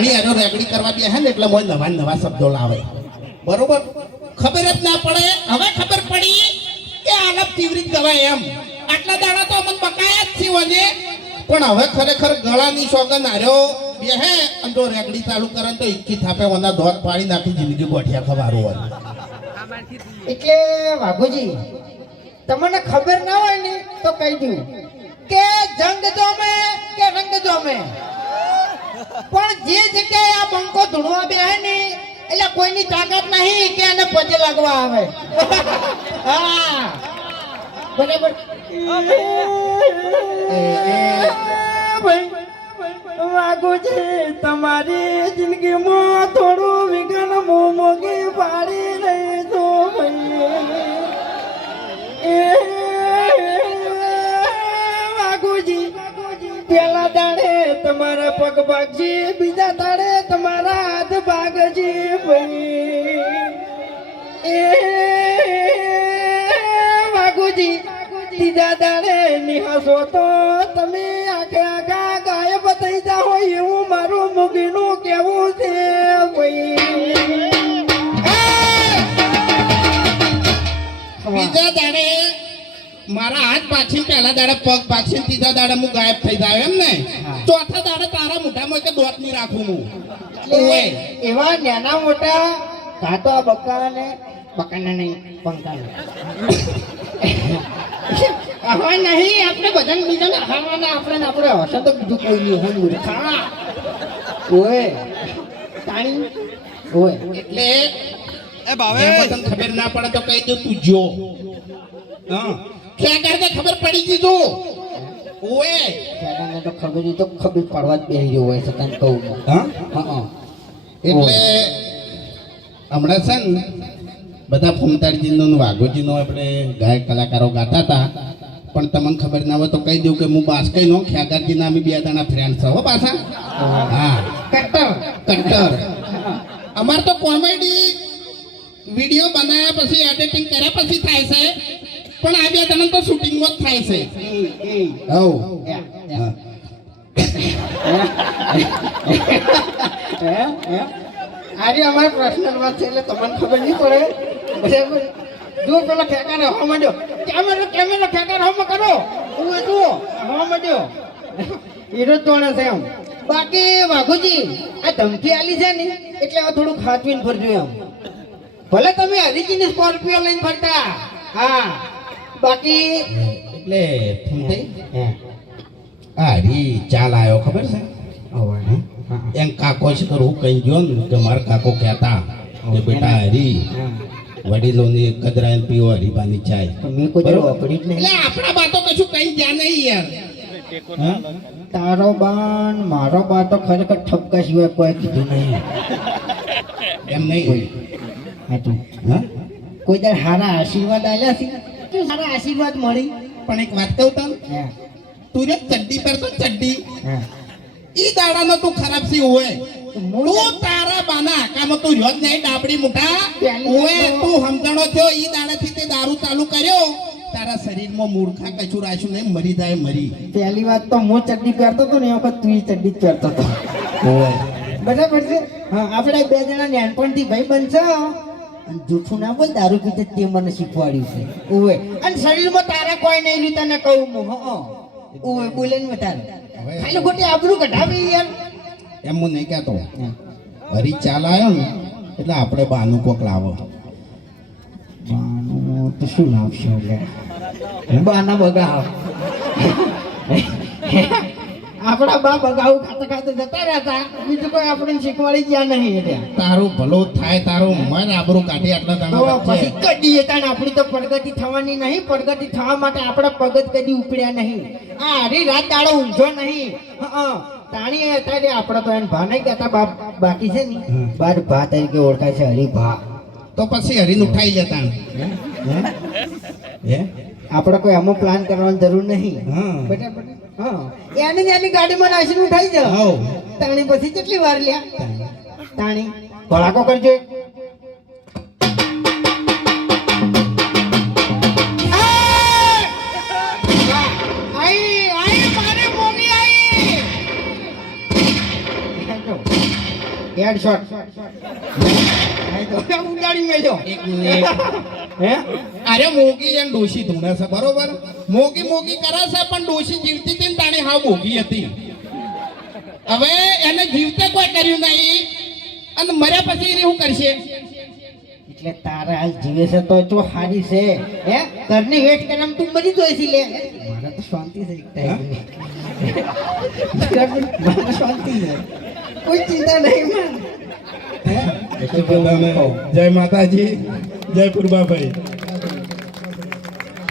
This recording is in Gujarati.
તાણી આનો રેકડી કરવા હે ને એટલે મોય નવા નવા શબ્દો લાવે. બરોબર? ખબર જ ના પડે. હવે ખબર પડી કે આલપ તીવરી દવા એમ. આટલા દાડા તો અમને બકાયા જ થયો વજે પણ હવે ખરેખર ગળાની સોગન હાર્યો બે હે અને રેગડી ચાલુ કરે ને તો ઇક્કી થાપે વના દોત પાડી નાખી જિંદગી ગોઠિયા ખવારું હોય. એટલે બાબુજી તમને ખબર ના હોય ને, તો કહી દઉં. કે જંગ જોમે કે રંગ જોમે? પણ જે જગ્યાએ આ બંકો ધૂણવા બેહે ને, એટલે કોઈની તાકાત નહીં કે એને પજે લાગવા આવે. હા. બરાબર. છે તમારી જિંદગીમાં. તમારા પગ ભાગજી, બીજા દાડે તમારા હાથ ભાગજી ભાઈ. એ, વાઘુજી બીજા દાડે નિહાસો તો તમે આખે આખા ગાયબ થઈ જાઓ એવું મારું મુગીનું કેવું છે ભાઈ. બીજા દાડે મારા હાથ પાછી પહેલા દાડે પગ પાછી ત્રીજા દાડે હું ગાયબ થઈ જાય એમ ને. ચોથા દાડે તારા મોઢામાં કે દોત નહીં રાખું હું? એવા નાના મોટા ઘાટા બકાને બકાના નહીં પંકાને હવે નહીં આપણે બધાને બીજાને ખાવાના આપણે આપણે હશે તો બીજું કોઈ નહીં હોય મૂર્ખા. ઓય. તાણી. ઓએ એટલે એ ભાવે ખબર ના પડે તો કહી દઉં તું જો. હા. ક્યાં ખબર પડી ગઈ તું? ઓએ. ખેડાને તો ખબર તો ખબર પડવા જ બેહી ગયો હોય છે તને કહું હા? હા એટલે હમણાં છે ને બધા ફૂમતાળજીનો ને વાઘોજીનો આપણે ગાયક કલાકારો ગાતા હતા. પણ તમને ખબર ના હોય તો કહી દઉં કે હું બાસ્કઈનો ખ્યાગારજીના અમે બે દાણા ફ્રેન્ડ છો હો પાછા. હા. કટ્ટર. કટ્ટર. અમાર તો કોમેડી વીડિયો બનાવ્યા પછી એડિટિંગ કર્યા પછી થાય છે. પણ આ બે જણા તો શૂટિંગમાં જ થાય છે? આજે અમારે પર્સનલ વાત છે એટલે તમને ખબર નહીં પડે. જો પેલા ખેકાર હો માંડ્યો. કેમેરો કેમેરો ખેકાર હવા કરો હું જુઓ. હો માંડ્યો. હીરો તોડે છે એમ. બાકી વાઘુજી આ ધમકી આલી છે ને એટલે હવે થોડું ખાચવીને ફરજો એમ. ભલે તમે હરીજીની સ્કોર્પિયો લઈને ફરતા. હા. બાકી એટલે ફૂમતાઈ હે. આ હરી ચાલ આવ્યો ખબર છે? એમ કાકો છે તો હું કઈ ગયો ને કે મારા કાકો કહેતા કે બેટા હરી વડીલોની કદરા પીવો હરીબાની ચાય. મેં કોઈ વાપરી જ નહીં. એટલે આપણા બાતો કશું કઈ જ્યાં નહીં યાર. તારો બાન મારો બા તો ખરેખર ઠપકા સિવાય કોઈ કીધું નહીં. એમ નહીં. કોઈ. હા? કોઈ દર હારા આશીર્વાદ આવ્યા છે? શું સારા આશીર્વાદ મળી. પણ એક વાત કહું તને તું રે ચડ્ડી પહેરતો ચડ્ડી. ઈ દાડાનો તું ખરાબ સી હોય તું તારા બાના આકામાં તું રહ્યો નહીં ડાબડી મુઠા. ઓએ તું સમજણો થયો ઈ દાડાથી તે દારૂ ચાલુ કર્યો. તારા શરીરમાં મૂર્ખા કશું રાખ્યું નહીં મરી જાય મરી. પહેલી વાત તો હું ચડ્ડી પહેરતો હતો ને એ વખત તું ચડ્ડી જ પહેરતો હતો બરાબર છે? હા આપણે બે જણા નાનપણથી ભાઈ બનશો જૂઠું ના બોલ દારૂ પીતે તે મને શીખવાડ્યું છે. ઓવે અને શરીરમાં તારા કોઈ નહીં રીતે તને કહું હું હ ઓવે બોલે ને તારે ખાલી ખોટી આબરૂ કઢાવી યાર. એમ હું નહીં કહેતો. હરી ચાલ આવ્યો ને એટલે આપણે બાનું કોક લાવો. બાનું તો શું લાવશો એટલે બાના બગાવ. આપણા બા અગાઉ ખાતા ખાતે જતા રહેતા બીજું કોઈ આપણે શીખવાડી ગયા નહીં એટલે. તારું ભલો થાય તારું મન આબરું કાઢી આટલા તમે પછી. કદી હતા આપણી તો પ્રગતિ થવાની નહીં. પ્રગતિ થવા માટે આપણા પગત કદી ઉપડ્યા નહીં. આ હરી રાત દાડો ઊંઝો નહીં. હં તાણી અત્યારે આપણે તો એને ભા નહીં કહેતા બાપ બાકી છે ને. બાર ભા તરીકે ઓળખાય છે હરી ભા. તો પછી હરીને ઉઠાઈ જતા હે? આપણે કોઈ આમાં પ્લાન કરવાની જરૂર નહીં. એની ને એની ગાડીમાં નાસીને ઉઠાઈ જાવ. તાણી પછી કેટલી વાર લ્યા? તાણી. ભડાકો કરજો હેડશોટ. ઉડાડી મેલ્યો. એક મિનિટ. હે? અરે મોગી અને ડોશી ધૂણે છે બરોબર? મોગી મોગી કરે છે પણ ડોશી જીવતી હતી ને તાણી હા મોગી હતી. હવે એને જીવતે કોઈ કર્યું નહીં. અને મર્યા પછી એને શું કરશે? એટલે તારા હાલ જીવે છે તો જો હારી છે. હે? ઘરની વેટ કરમ તું મરી જોઈ છી લે. મારા તો શાંતિ છે એકતા મારા શાંતિ છે. કોઈ ચિંતા નહીં માન જય માતાજી. જય પૂર્વાભાઈ